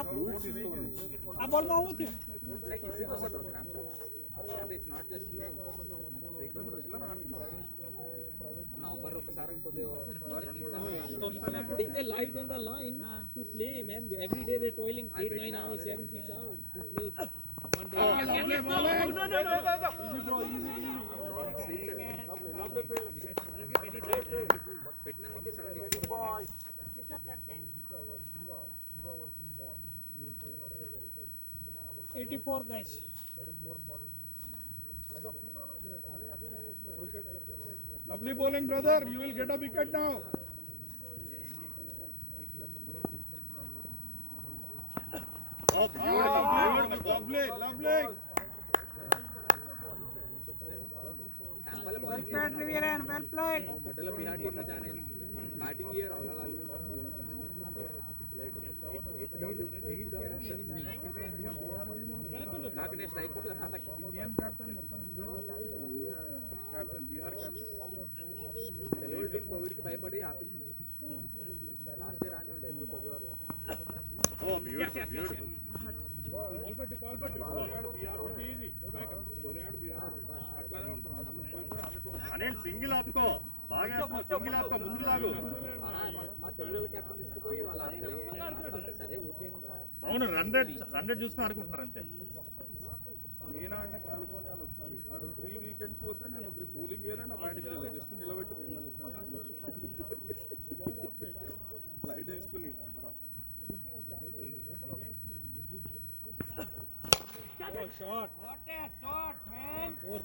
આ બોલમાં હું થયું putting their lives on the line to play, man. Every day they're toiling 8-9 hours, 7-6 hours to play one day. Easy bro, easy. Lovely field. 84 guys. Lovely bowling, brother. You will get a wicket now. Lovely. Well played, Rivieren. Well played. Indian captain, captain, Bihar captain. Oh, beautiful. Anil single ఆపుకో బాగా single ఆపుకో ముందు లాగు అవును run rate చూసుకుని ఆడుకుంటున్నారు అంతే నేనా అంటే ఒకసారి 3 వీకెండ్స్ పోతే నేను బౌలింగ్ చేయలే నా బ్యాటింగ్ చేయలే జస్ట్ నిలబెట్టి లైట్ తీసుకుని Shot. What a shot, man. 4.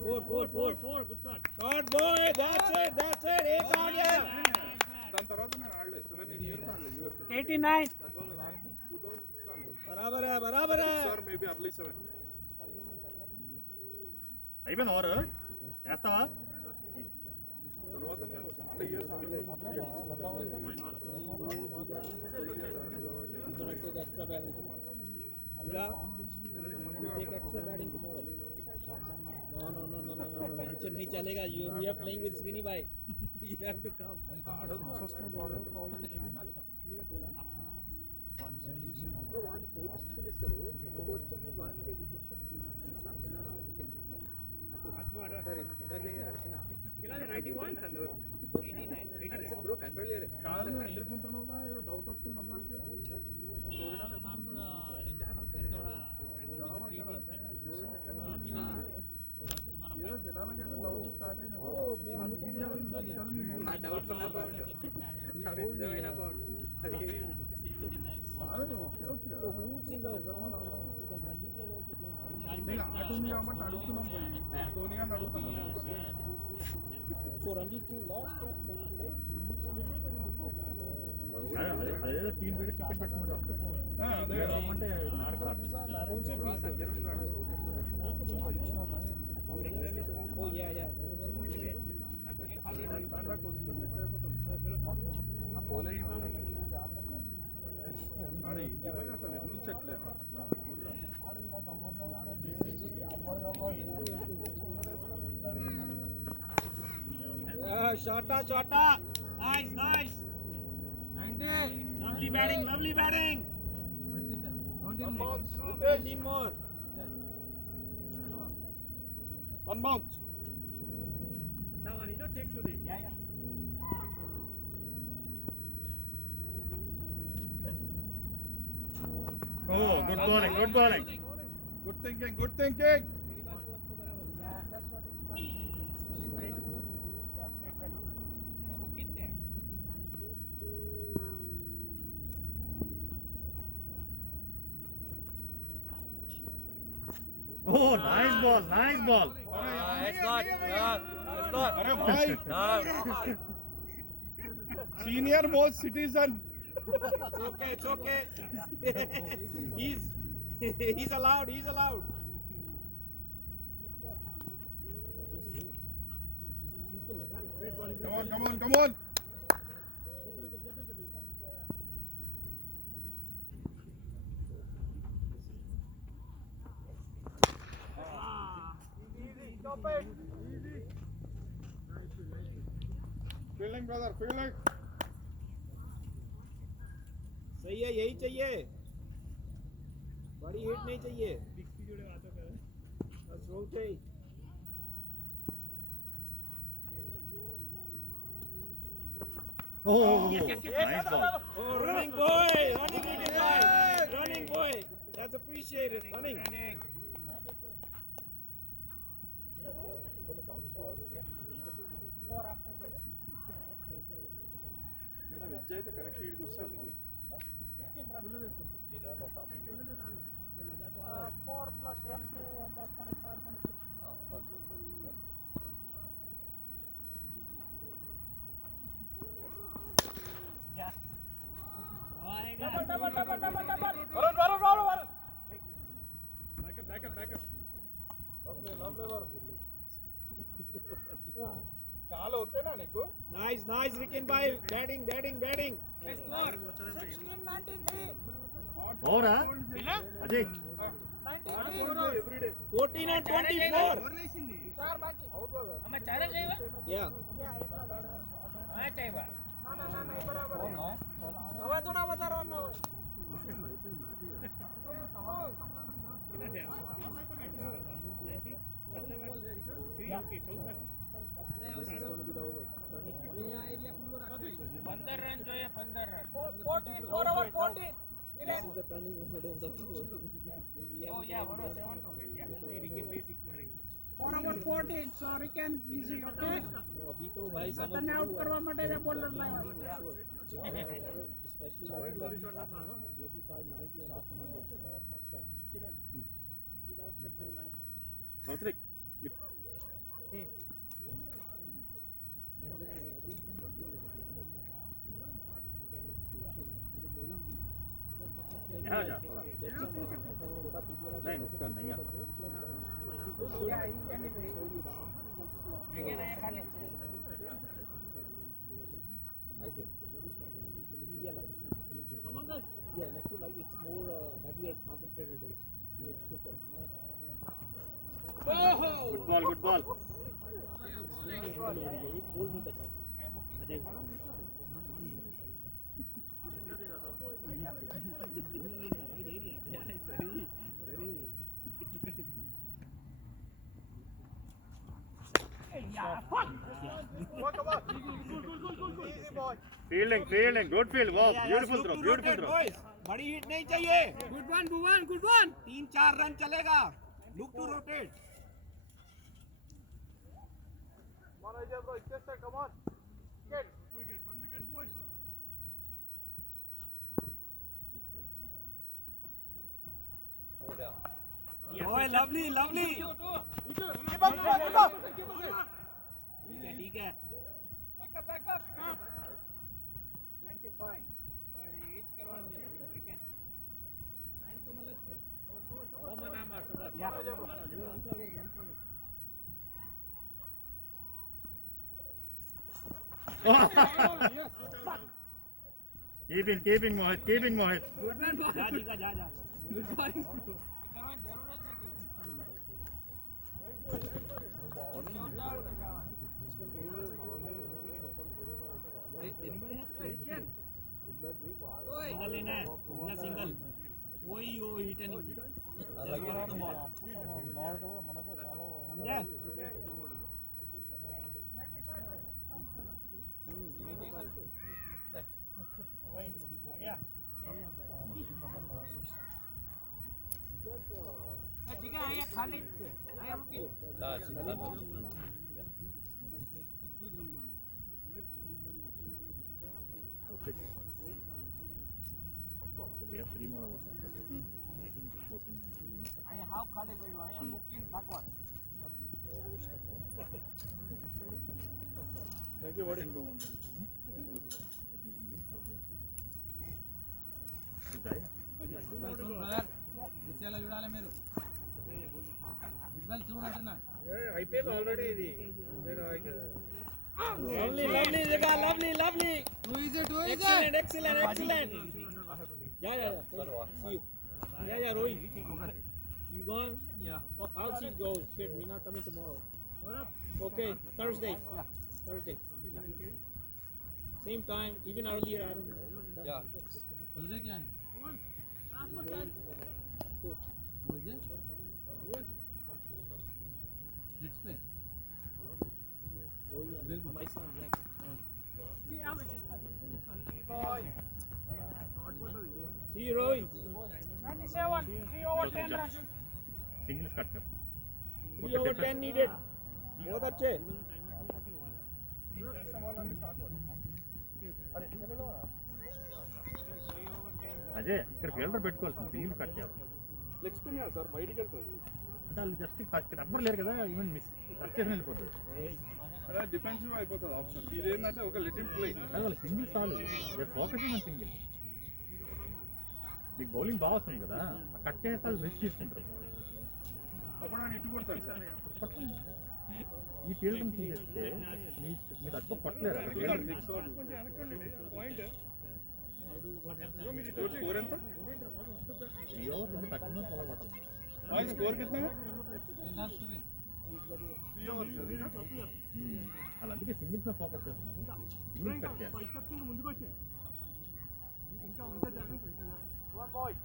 Good shot. Shot, boy. That's it. Eight on ya. దాని తర్వాత నేను ఆడలేదు 7 years ఆడలేదు యూఎస్ 89. बराबर है. సార్ మేబీ అర్లీ 7 అయిపోయింది ఓవర్ వేస్తావా తర్వాత నేను చాలా ఇయర్స్ ఆడలేదు take extra batting tomorrow. Abla, take extra batting tomorrow. No. नहीं चलेगा. You are playing with Srini bhai. You have to come. So Ranjit team lost today. అదేదో టీం పేరు టికెట్ పెట్టుకుంటే అదే అంటే Oh yeah. Yeah, shota. Nice. 90. Lovely batting. 19 more. 1 bounce. Yeah. Oh, good bowling. Good thinking. Oh, nice ball. It's not. अरे भाई senior most citizen. It's okay. He's allowed. Come on. Stop it. Fielding, brother. सही है, यही चाहिए. बड़ी hit नहीं चाहिए बस rotate. Oh, Nice ball. Oh, running boy, running boy. That's appreciated. Running. Veg అయితే కరెక్ట్ ఇడికి వస్తాను 4 plus 1 to about 25, 26. Yeah. Double. Backup చాలా ఓకేనా నీకు Nice, Rikin bhai. Batting. 1693. Ora? Ajay. 93. Everyday 14 and 24. 4 बाकी. Yeah. या એટલા ના એ બરાબર હવે થોડા વધારવાનો હોય This is going to be the over. 14 4 over 14. This is the turning point of the four over 14 so Riken easy okay No, अभी तो भाई समझ તને આઉટ કરવા માટે જે બોલર લાવ્યા especially like 85 90 on the సౌత్రిక్ यहाँ जा थोड़ा नहीं उसका नहीं आता yeah easy anyway Yeah, electrolyte, it's more heavier concentrated dose, so it's quicker. Good ball एक गोल नहीं बचा अजय फील्डिंग गुड फील्ड वाह ब्यूटीफुल थ्रो बड़ी हिट नहीं चाहिए गुड वन 3-4 रन चलेगा लुक टू रोटेट ओए लवली ठीक है बैकअप 95 कीपिंग मोहित जा गुड बॉलिंग सिंगल लेना है बिना सिंगल वही वो हिट नहीं समझा અહીંયા ખાલી જ છે અહીંયા મૂકી અહીંયા હાવ ખાલી પડ્યું અહીંયા મૂકીને ભાગવાનું थैंक यू बड़ी చూడాలి మీరు ఐపీఎల్ ఆల్రెడీ ఇది lovely excellent yeah Rohit you gone I'll see go shit we're not coming tomorrow okay Thursday same time even earlier I don't know My son, yeah. See you, Rohit. 97, 3 over 10 runs. Singles cut कर 3 over 10 needed. बहुत अच्छे. అజయ్ ఇక్కడ fielder పెట్టుకోవాల్సింది singles cut చేయాలి leg spin sir బయటికి వెళ్తుంది అంటే వాళ్ళు just rubber లేరు కదా ఈవెన్ మిస్ కట్ చేసి వెళ్ళిపోతుంది అదే డిఫెన్సివ్ అయిపోతుంది ఆప్షన్ ఇదేంటంటే ఒక లిటిల్ ప్లే అది వాళ్ళు సింగిల్ చాలు ఫోకసింగ్ ఆన్ సింగిల్ మీకు బౌలింగ్ బాగా వస్తుంది కదా కట్ చేస్తే వాళ్ళు రిస్క్ తీసుకుంటారు అప్పుడు ఆయన ఇటు కొడతాడు సార్ ఈ ఫీల్డ్ని తీసేస్తే మీరు తక్కువ కొట్టలేరు నెక్స్ట్ ఓవర్ కొంచెం వెనకండి పాయింట్ స్కోర్ ఎంత 3 ఓవర్స్ అంటే తక్కువ ఫాలో కొట్టాలి भाई स्कोर कितना है 3 ओवर అలా అందుకే సింగిల్స్ మీద ఫోకస్ చేస్తున్నాం సింగిల్స్ కట్ చేయాలి ముందుకు వచ్చి ఇంకా ఉంటే జరగదు వన్ బాయ్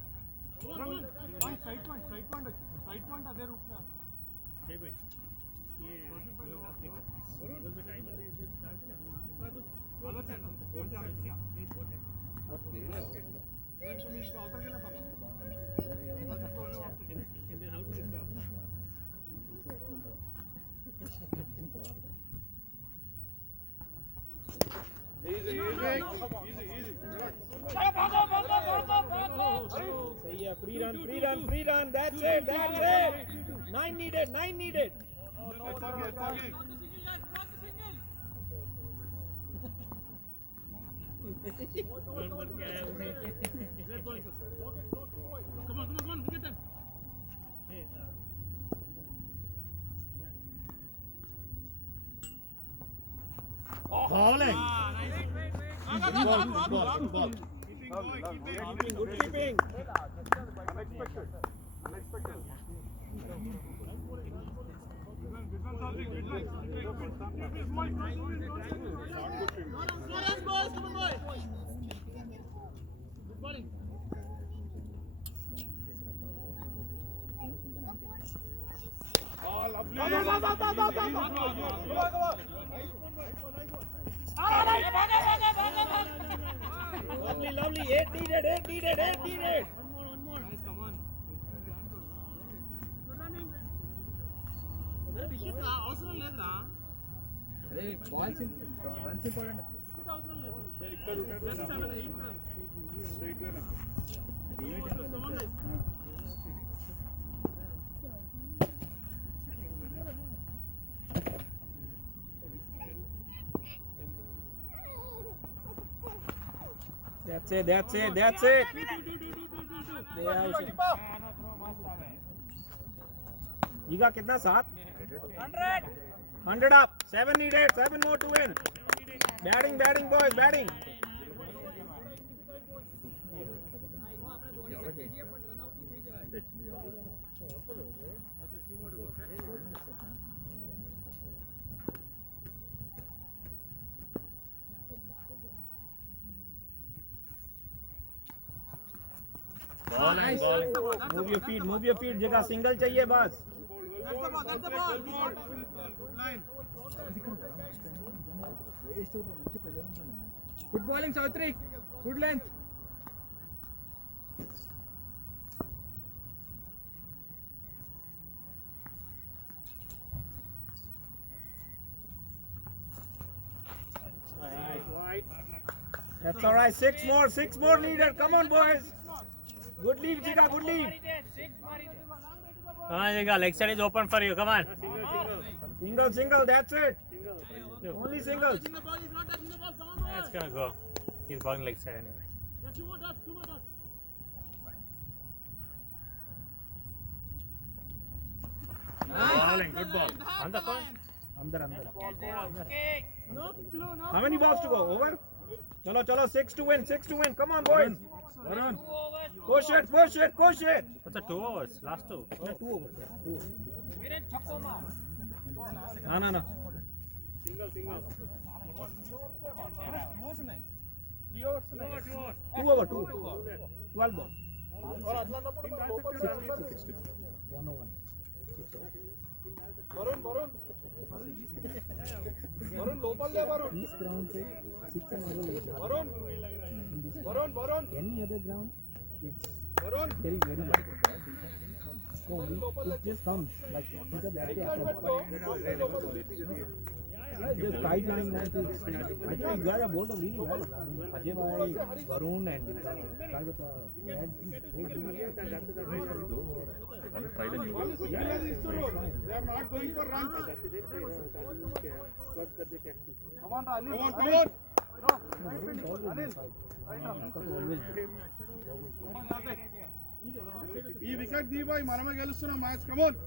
సైడ్ పాయింట్ అదే రూట్ में जय भाई ये गूगल पे टाइमर दे स्टार्ट है गलत है कौन जा रहा है इसका आउटर करना पड़ा how to get down easy सही है. Free run. That's it. 9 needed. Come on, get them. Bowling ball Good keeping. unexpected Lovely. 8 needed. Nice, come on. అవసరం లేదురా అరే బాల్స్ రన్స్ ఇంపార్టెంట్ అవసరం లేదు ఇక్కడ straight line That's it. They are out. Yiga kitna 7? 100 up. 7 needed. 7 more to win. Batting boys, batting. bowling Move your feet. जगह single चाहिए बस. That's the ball. Line. Good bowling, Sautrik. Good length. That's all right. 6 more needed. Come on, boys. Good lead, Jiga. Good lead. Come on, Jiga. Leg side is open for you. Come on. Single. That's it. Only singles. It's gonna go. He's bowling leg side anyway. Two more dots. bowling good ball On the point. Under. No clue, no. How many balls to go? Over? Chalo. 6 to win. Come on, boys. Varun Push it. What's the 2 overs? Last 2. Yeah, 2 over. No. Single. 2 over. 12 balls. और అట్లా అన్నప్పుడు మనం లోపల వెళ్ళాలి. 101. వరుణ్ వరుణ్ వరుణ్ లోపల లే Varun. This ground say 6 and above is hard. Varun In this Varun Varun any other ground, it's Varun very difficult. So it just comes like because that's the ఇక్కడ పెట్టుకో. లోపల just tight line that is. I think you guys are bowled really well. I mean, Ajay Bhai, Varun, and guy with try the new వాళ్ళు single అది ఇస్తారు. They are not going for run. Come on రా Anil. Come on ఈ wicket దీ బాయ్ మనమే గెలుస్తున్నాం match. Come on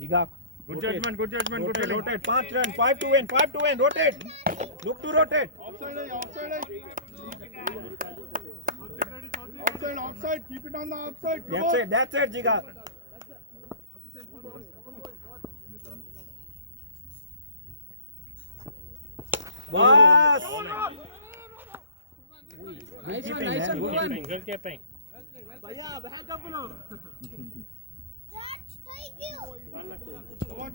Jiga. Good judgement good judgement good fielding. Rotate. 5 run. 5 to win. 5 to win. Rotate. Look to rotate. Of side of side keep it on the of side. That's it. That's it, Jiga. Bas. Nice one. Nice one. Good one. Good keeping.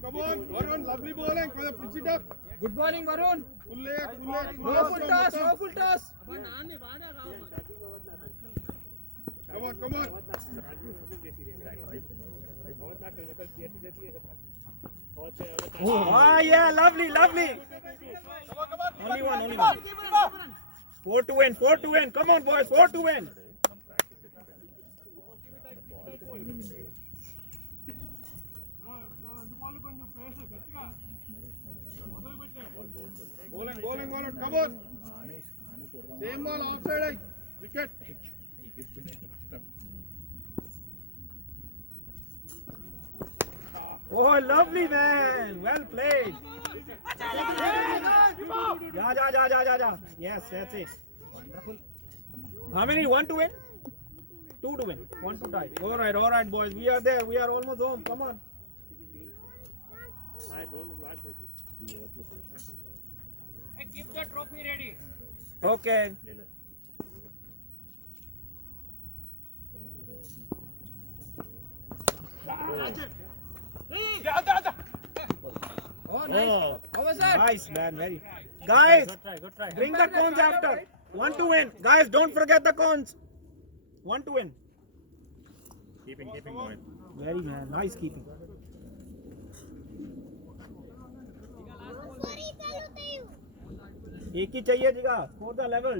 Come on, Varun, lovely bowling. Pitch it up. Good bowling, Varun. Full leg. No full toss. No full toss. Come on. Ah, yeah, lovely. Only one. 4 to win. Come on, boys. 4 to win. Bowling. Come on. Same ball offside. Wicket. Oh, lovely, man. Well played. Ja. Yes, that's it. How many? 1 to win? 2 to win. 1 to tie. All right, boys. We are there. We are almost home. Come on. Keep the trophy ready. Okay. Oh, Nice, man. Very. Guys, Good try. bring the cones after. 1 to win. Guys, don't forget the cones. 1 to win. keeping going. Very, man. Nice keeping. एक ही चाहिए जिगा for the level.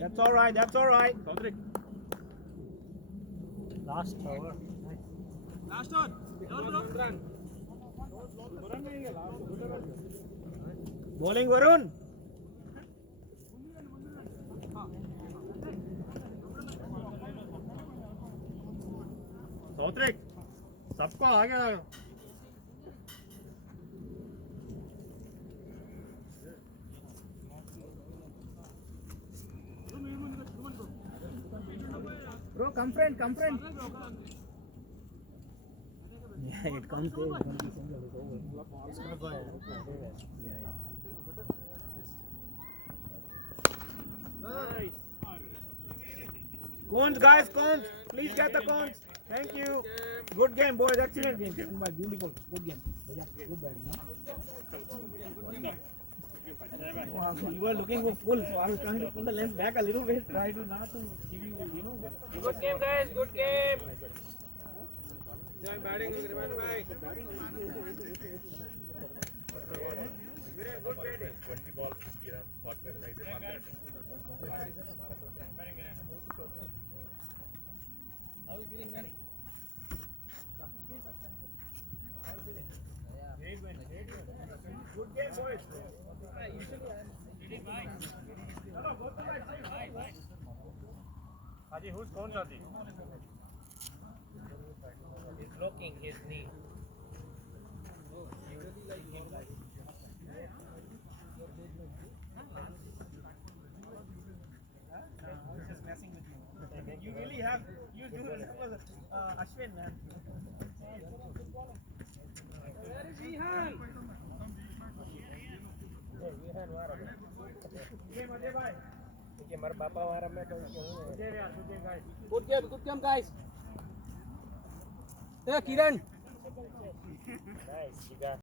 That's all right. Saudrik. Last over. Bowling Varun. Saudrik. सबको आ गया. Bro, come friend. Yeah, it comes there. It's going to be single. It's over. It's going to go ahead. Yeah. Cones, guys, cones. Please get the cones. Thank you. Good game, boys. Excellent game. Beautiful. Good game. Yeah, good batting. Wow, you were looking for full, so I was trying to pull the lens back a little bit, try to not to give you, Good game, guys. Good game. How are you feeling, man? Good game, boys. Haji, who's phone, Haji? He's blocking his knee. You really like him, like. Just messing with you. You really have, you do. Ashwin, man. Where is Vihan? Vihan वाला. ये भाई. देखिए मेरे पापा वाला में तो Good game guys. Hey Kiran. Nice, you got